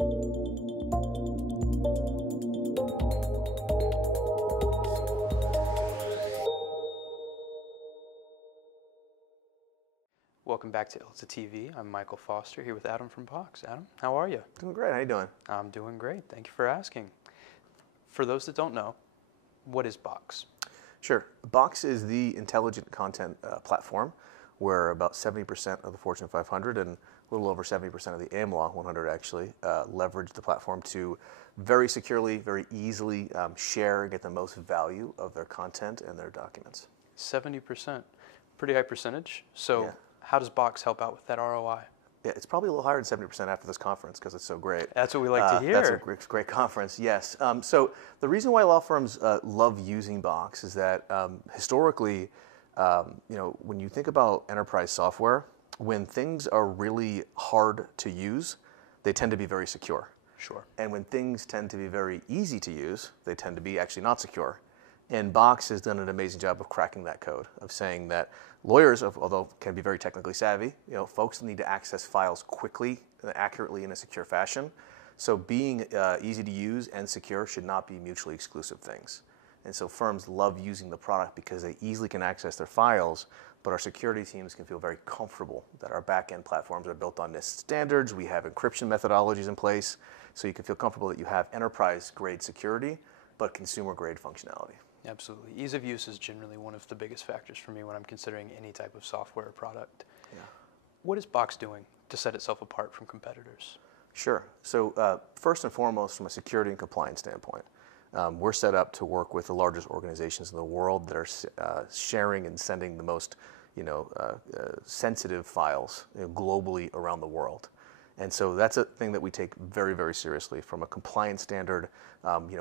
Welcome back to ILTA TV. I'm Michael Foster here with Adam from Box. Adam, how are you? Doing great. How you doing? I'm doing great. Thank you for asking. For those that don't know, what is Box? Sure. Box is the intelligent content platform where about 70% of the Fortune 500 and a little over 70% of the AmLaw 100 actually leverage the platform to very securely, very easily share and get the most value of their content and their documents. 70%. Pretty high percentage. So Yeah. How does Box help out with that ROI? Yeah, it's probably a little higher than 70% after this conference because it's so great. That's what we like to hear. That's a great conference, yes. So the reason why law firms love using Box is that historically, when you think about enterprise software, when things are really hard to use, they tend to be very secure. Sure. And when things tend to be very easy to use, they tend to be actually not secure. And Box has done an amazing job of cracking that code, of saying that lawyers, although can be very technically savvy, folks need to access files quickly and accurately in a secure fashion. So being easy to use and secure should not be mutually exclusive things. And so firms love using the product because they easily can access their files, but our security teams can feel very comfortable that our back-end platforms are built on NIST standards. We have encryption methodologies in place, so you can feel comfortable that you have enterprise-grade security, but consumer-grade functionality. Absolutely. Ease of use is generally one of the biggest factors for me when I'm considering any type of software or product. Yeah. What is Box doing to set itself apart from competitors? Sure. So first and foremost, from a security and compliance standpoint, we're set up to work with the largest organizations in the world that are sharing and sending the most sensitive files globally around the world. And so that's a thing that we take very, very seriously. From a compliance standard,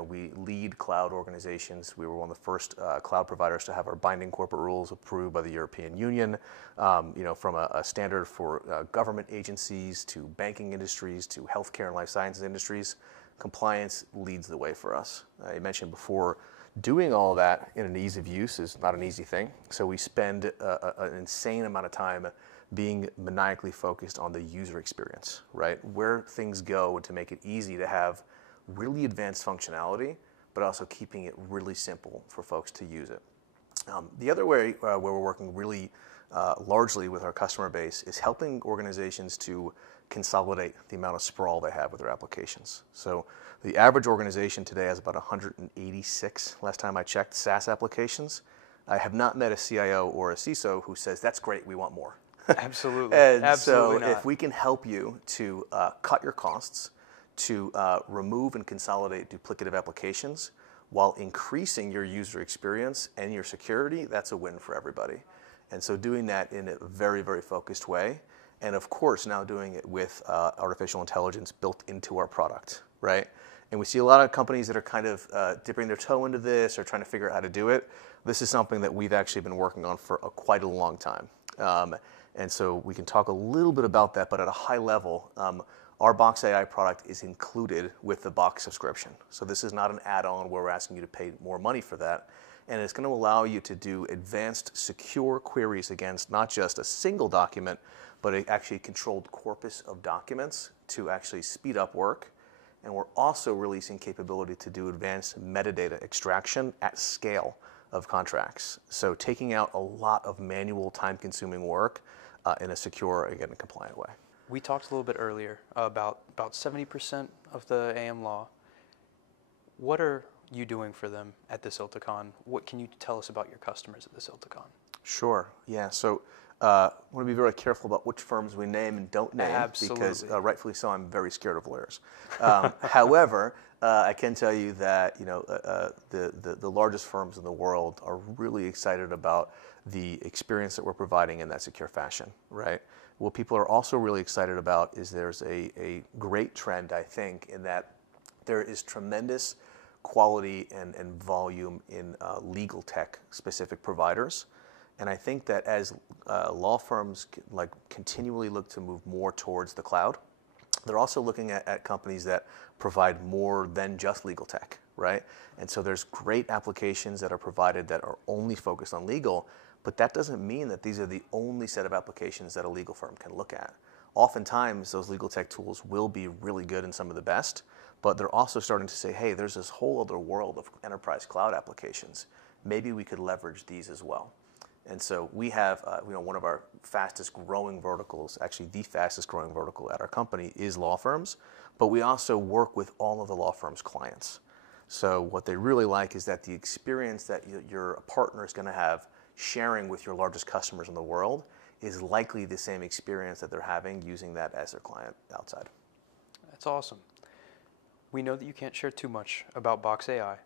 we lead cloud organizations. We were one of the first cloud providers to have our binding corporate rules approved by the European Union. From a standard for government agencies to banking industries to healthcare and life sciences industries, compliance leads the way for us. I mentioned before, doing all that in an ease of use is not an easy thing. So we spend an insane amount of time being maniacally focused on the user experience, right? Where things go to make it easy to have really advanced functionality, but also keeping it really simple for folks to use it. The other way where we're working really largely with our customer base is helping organizations to consolidate the amount of sprawl they have with their applications. So the average organization today has about 186, last time I checked, SaaS applications. I have not met a CIO or a CISO who says, that's great, we want more. Absolutely. And Absolutely so not. if we can help you to cut your costs, to remove and consolidate duplicative applications while increasing your user experience and your security, that's a win for everybody. And so doing that in a very, very focused way. And of course, now doing it with artificial intelligence built into our product, right? And we see a lot of companies that are kind of dipping their toe into this or trying to figure out how to do it. This is something that we've actually been working on for quite a long time. And so we can talk a little bit about that, but at a high level, our Box AI product is included with the Box subscription. So this is not an add-on where we're asking you to pay more money for that. And it's going to allow you to do advanced secure queries against not just a single document, but actually a controlled corpus of documents to actually speed up work. And we're also releasing capability to do advanced metadata extraction at scale of contracts. So taking out a lot of manual time-consuming work in a secure, again, compliant way. We talked a little bit earlier about 70% of the AmLaw. What are you doing for them at this ILTACON? What can you tell us about your customers at this ILTACON? Sure. Yeah. So I want to be very careful about which firms we name and don't name. Absolutely. Because rightfully so, I'm very scared of lawyers. However, I can tell you that the largest firms in the world are really excited about the experience that we're providing in that secure fashion, right? What people are also really excited about is there's a great trend, I think, in that there is tremendous quality and volume in legal tech specific providers. And I think that as law firms continually look to move more towards the cloud, they're also looking at companies that provide more than just legal tech, right? And so there's great applications that are provided that are only focused on legal, but that doesn't mean that these are the only set of applications that a legal firm can look at. Oftentimes, those legal tech tools will be really good and some of the best, but they're also starting to say, hey, there's this whole other world of enterprise cloud applications. Maybe we could leverage these as well. And so we have, one of our fastest growing verticals, actually the fastest growing vertical at our company is law firms, but we also work with all of the law firms' clients. So what they really like is that the experience that your partner is going to have sharing with your largest customers in the world is likely the same experience that they're having using that as their client outside. That's awesome. We know that you can't share too much about Box AI,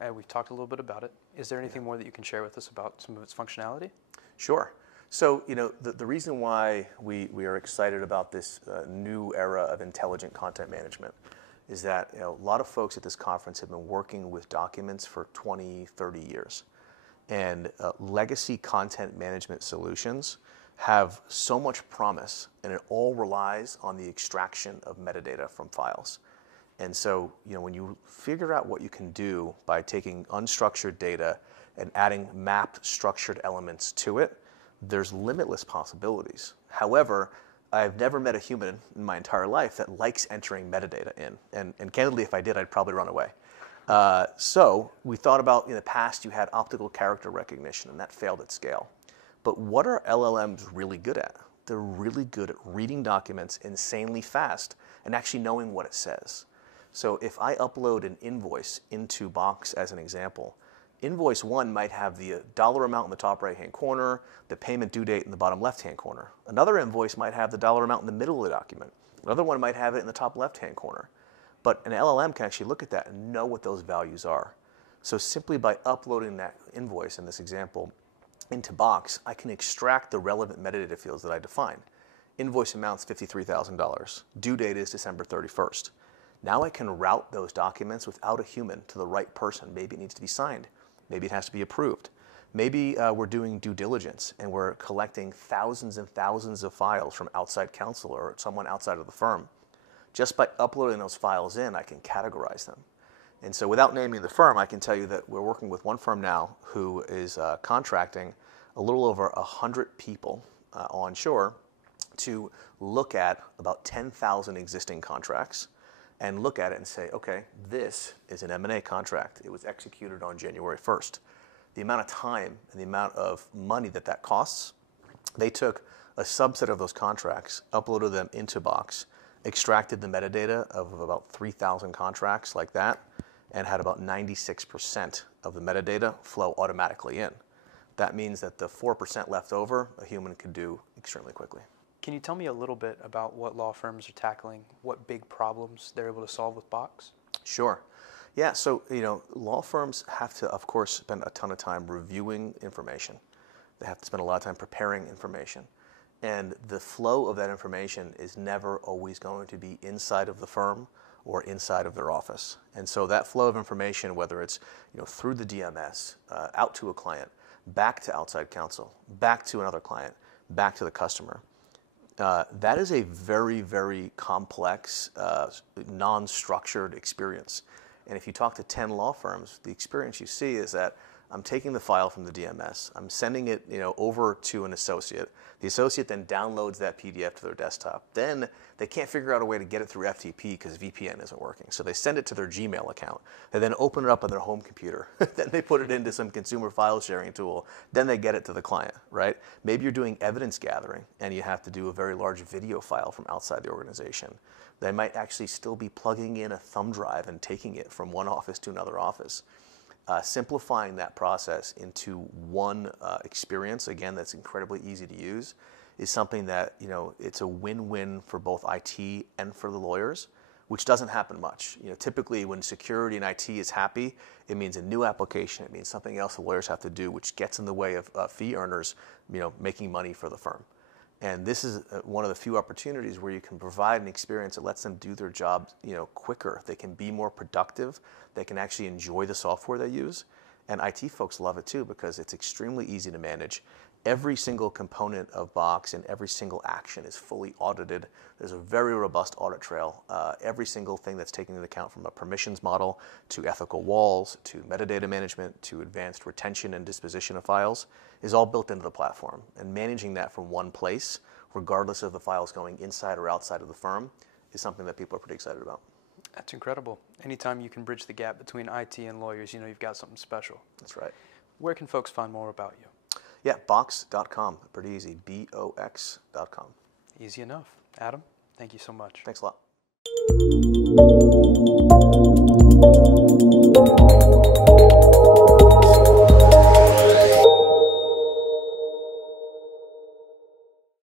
and we've talked a little bit about it. Is there anything more that you can share with us about some of its functionality? Sure. So, the reason why we are excited about this new era of intelligent content management is that a lot of folks at this conference have been working with documents for 20, 30 years. And legacy content management solutions have so much promise, and it all relies on the extraction of metadata from files. And so, when you figure out what you can do by taking unstructured data and adding mapped structured elements to it, there's limitless possibilities. However, I've never met a human in my entire life that likes entering metadata in. And candidly, if I did, I'd probably run away. So we thought about, in the past, you had optical character recognition, and that failed at scale. But what are LLMs really good at? They're really good at reading documents insanely fast and actually knowing what it says. So if I upload an invoice into Box as an example, invoice one might have the dollar amount in the top right-hand corner, the payment due date in the bottom left-hand corner. Another invoice might have the dollar amount in the middle of the document. Another one might have it in the top left-hand corner. But an LLM can actually look at that and know what those values are. So simply by uploading that invoice in this example into Box, I can extract the relevant metadata fields that I define. Invoice amount's $53,000. Due date is December 31st. Now I can route those documents without a human to the right person. Maybe it needs to be signed. Maybe it has to be approved. Maybe we're doing due diligence and we're collecting thousands and thousands of files from outside counsel or someone outside of the firm. Just by uploading those files in, I can categorize them. And so without naming the firm, I can tell you that we're working with one firm now who is contracting a little over 100 people onshore to look at about 10,000 existing contracts and look at it and say, okay, this is an M&A contract. It was executed on January 1st. The amount of time and the amount of money that costs, they took a subset of those contracts, uploaded them into Box, extracted the metadata of about 3,000 contracts like that, and had about 96% of the metadata flow automatically in. That means that the 4% left over, a human could do extremely quickly. Can you tell me a little bit about what law firms are tackling, what big problems they're able to solve with Box? Sure. Yeah, so law firms have to, of course, spend a ton of time reviewing information. They have to spend a lot of time preparing information. And the flow of that information is never always going to be inside of the firm or inside of their office. And so that flow of information, whether it's through the DMS, out to a client, back to outside counsel, back to another client, back to the customer, that is a very, very complex, non-structured experience. And if you talk to 10 law firms, the experience you see is that I'm taking the file from the DMS, I'm sending it over to an associate. The associate then downloads that PDF to their desktop. Then they can't figure out a way to get it through FTP because VPN isn't working. So they send it to their Gmail account. They then open it up on their home computer. Then they put it into some consumer file sharing tool. Then they get it to the client, right? Maybe you're doing evidence gathering and you have to do a very large video file from outside the organization. They might actually still be plugging in a thumb drive and taking it from one office to another office. Simplifying that process into one experience, again, that's incredibly easy to use, is something that, it's a win-win for both IT and for the lawyers, which doesn't happen much. Typically when security and IT is happy, it means a new application, it means something else the lawyers have to do, which gets in the way of fee earners, making money for the firm. And this is one of the few opportunities where you can provide an experience that lets them do their job, quicker. They can be more productive. They can actually enjoy the software they use. And IT folks love it too because it's extremely easy to manage. Every single component of Box and every single action is fully audited. There's a very robust audit trail. Every single thing that's taken into account, from a permissions model to ethical walls to metadata management to advanced retention and disposition of files, is all built into the platform. And managing that from one place regardless of the files going inside or outside of the firm, is something that people are pretty excited about. That's incredible. Anytime you can bridge the gap between IT and lawyers, you know you've got something special. That's right. Where can folks find more about you? Yeah, box.com. Pretty easy. box.com. Easy enough. Adam, thank you so much. Thanks a lot.